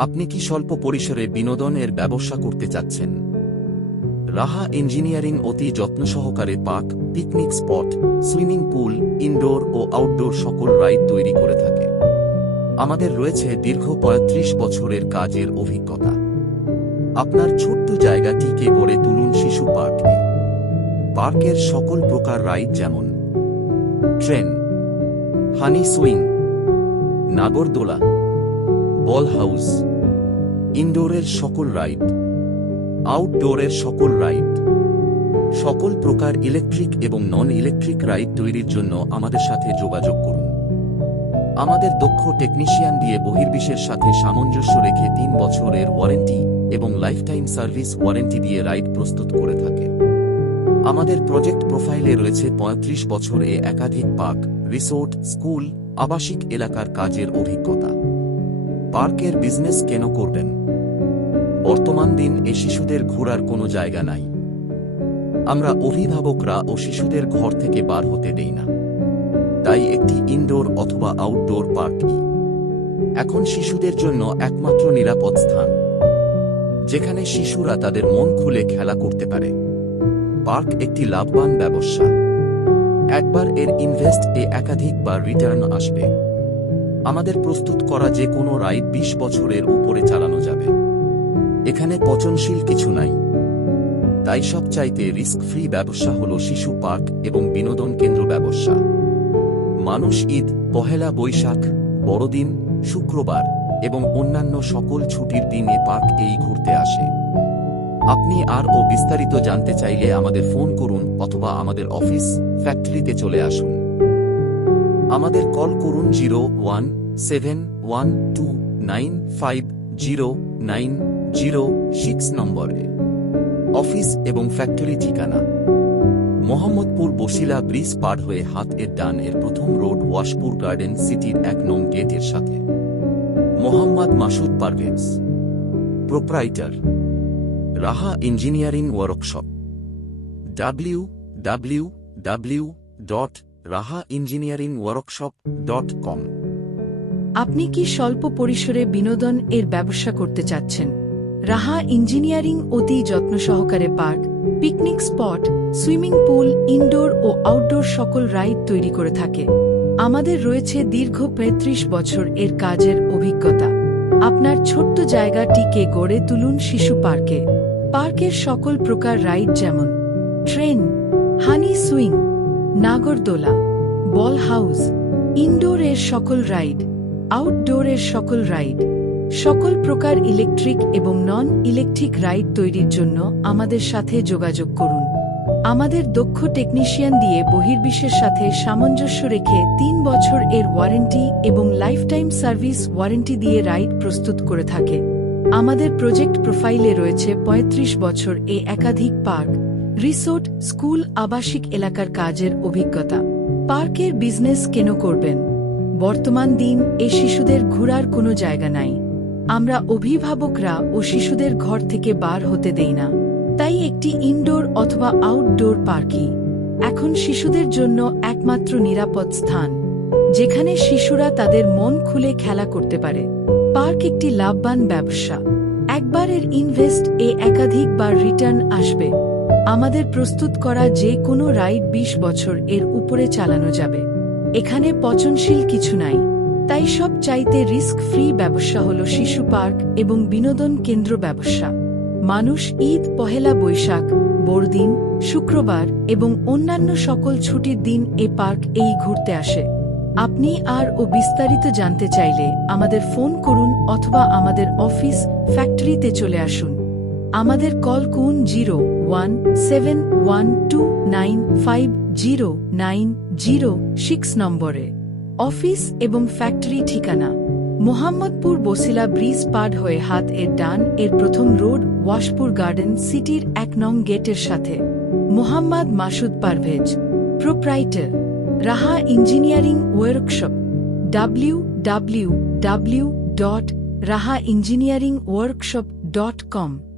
আপনি কি স্বল্প পরিসরে বিনোদনের ব্যবসা করতে চাচ্ছেন? রাহা ইঞ্জিনিয়ারিং অতি যত্ন সহকারে park, picnic spot, swimming pool, indoor ও আউটডোর সকল রাইড তৈরি করে থাকে। আমাদের রয়েছে দীর্ঘ ৩৫ বছরের কাজের অভিজ্ঞতা। আপনার ছোট্ট জায়গাটিকে গড়ে তুলুন শিশু পার্কে। পার্কের সকল প্রকার রাইড যেমন ট্রেন, হানি সুইং, নাগরদোলা, বল হাউস, ইনডোরের সকল রাইড, আউটডোরের সকল রাইড, সকল প্রকার ইলেকট্রিক এবং নন ইলেকট্রিক রাইড তৈরির জন্য আমাদের সাথে যোগাযোগ করুন। আমাদের দক্ষ টেকনিশিয়ান দিয়ে বহির্বিশ্বের সাথে সামঞ্জস্য রেখে ৩ বছরের ওয়ারেন্টি এবং লাইফটাইম সার্ভিস ওয়ারেন্টি দিয়ে রাইড প্রস্তুত করে থাকে। আমাদের প্রজেক্ট প্রোফাইলে রয়েছে ৩৫ বছরে একাধিক পার্ক, রিসোর্ট, স্কুল, আবাসিক এলাকার কাজের অভিজ্ঞতা। পার্কের বিজনেস কেন করবেন? বর্তমান দিন শিশুদের ঘোরার কোনো জায়গা নাই। আমরা অভিভাবকরা ও শিশুদের ঘর থেকে বার হতে দেই না। তাই একটি ইনডোর অথবা আউটডোর পার্কই এখন শিশুদের জন্য একমাত্র নিরাপদ স্থান, যেখানে শিশুরা তাদের মন খুলে খেলা করতে পারে। পার্ক একটি লাভবান ব্যবসা। একবার এর ইনভেস্ট একাধিকবার রিটার্ন আসবে। আমাদের প্রস্তুত করা যে কোনো রাইড ২০ বছরের উপরে চালানো যাবে। এখানে পচনশীল কিছু নাই। তাই সবচাইতে রিস্ক ফ্রি ব্যবসা হল শিশু পার্ক এবং বিনোদন কেন্দ্র ব্যবসা। মানুষ ঈদ, পহেলা বৈশাখ, বড়দিন, শুক্রবার এবং অন্যান্য সকল ছুটির দিনে পার্কে ঘুরতে আসে। আপনি আরও বিস্তারিত জানতে চাইলে আমাদের ফোন করুন অথবা আমাদের অফিস, ফ্যাক্টরিতে চলে আসুন। আমাদের কল করুন 017129509006 নম্বরে। অফিস এবং ফ্যাক্টরি ঠিকানা: মোহাম্মদপুর বসিলা ব্রিজ পার হয়ে হাত-এর ডান এর প্রথম রোড, ওয়াশপুর গার্ডেন সিটির ১ নং গেটের সাথে। মোহাম্মদ মাসুদ পারভেজ, প্রোপ্রাইটার, রাহা ইঞ্জিনিয়ারিং ওয়ার্কশপ। www.rahaengineeringworkshop.com। আপনি কি স্বল্প পরিসরে বিনোদন এর ব্যবসা করতে চাচ্ছেন? রাহা ইঞ্জিনিয়ারিং অতি যত্ন সহকারে park, picnic spot, swimming pool, indoor ও আউটডোর সকল রাইড তৈরি করে থাকে। আমাদের রয়েছে দীর্ঘ ৩৫ বছর এর কাজের অভিজ্ঞতা। আপনার ছোট্ট জায়গাটিকে গড়ে তুলুন শিশু পার্কে। পার্কের সকল প্রকার রাইড যেমন ট্রেন, হানি সুইং, নাগরদোলা, বল হাউস, ইনডোরের সকল রাইড, আউটডোরের সকল রাইড, সকল প্রকার ইলেকট্রিক এবং নন ইলেকট্রিক রাইড তৈরির জন্য আমাদের সাথে যোগাযোগ করুন। আমাদের দক্ষ টেকনিশিয়ান দিয়ে বহির্বিশ্বের সাথে সামঞ্জস্য রেখে ৩ বছর এর ওয়ারেন্টি এবং লাইফটাইম সার্ভিস ওয়ারেন্টি দিয়ে রাইড প্রস্তুত করে থাকে। আমাদের প্রজেক্ট প্রোফাইলে রয়েছে ৩৫ বছর একাধিক পার্ক, রিসোর্ট, স্কুল, আবাসিক এলাকার কাজের অভিজ্ঞতা। পার্কের বিজনেস কেন করবেন? বর্তমান দিন শিশুদের ঘোরার কোনো জায়গা নাই। আমরা অভিভাবকরা ও শিশুদের ঘর থেকে বার হতে দেই না। তাই একটি ইনডোর অথবা আউটডোর পার্কই এখন শিশুদের জন্য একমাত্র নিরাপদ স্থান, যেখানে শিশুরা তাদের মন খুলে খেলা করতে পারে। পার্ক একটি লাভবান ব্যবসা। একবার এর ইনভেস্ট একাধিকবার রিটার্ন আসবে। আমাদের প্রস্তুত করা যে কোনো রাইড ২০ বছর এর উপরে চালানো যাবে। এখানে পচনশীল কিছু নাই। তাই সব চাইতে রিস্ক ফ্রি ব্যবসা হল শিশু পার্ক এবং বিনোদন কেন্দ্র ব্যবসা। মানুষ ঈদ, পহেলা বৈশাখ, বড়দিন, শুক্রবার এবং অন্যান্য সকল ছুটির দিন পার্ক ঘুরতে আসে। আপনি আরও বিস্তারিত জানতে চাইলে আমাদের ফোন করুন অথবা আমাদের অফিস, ফ্যাক্টরিতে চলে আসুন। আমাদের কল করুন 017129509006 নম্বরে। অফিস এবং ফ্যাক্টরি ঠিকানা: মোহাম্মদপুর বসিলা ব্রিজ পার হয়ে হাত-এর ডান এর প্রথম রোড, ওয়াশপুর গার্ডেন সিটির ১ নং গেটের সাথে। মোহাম্মদ মাসুদ পারভেজ, প্রোপ্রাইটার, রাহা ইঞ্জিনিয়ারিং ওয়ার্কশপ। www.rahaengineeringworkshop.com